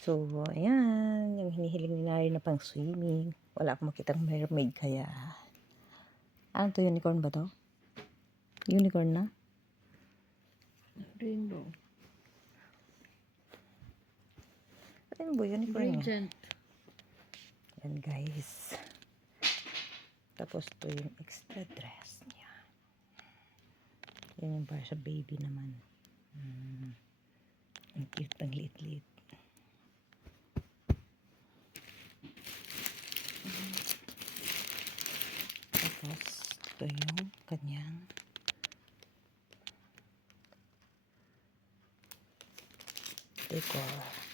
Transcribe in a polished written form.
So, ayan, yung hinihiling ni Nari na pang swimming. Wala akong makitang mermaid kaya. Ano to, unicorn ba to? Unicorn na? Rainbow. Rainbow, unicorn nga. Gradient. Yan guys. Tapos to yung extra dress niya. Yan yung para sa baby naman. Ang cute, ang liit-liit. Tapos ito yung kanyang decor.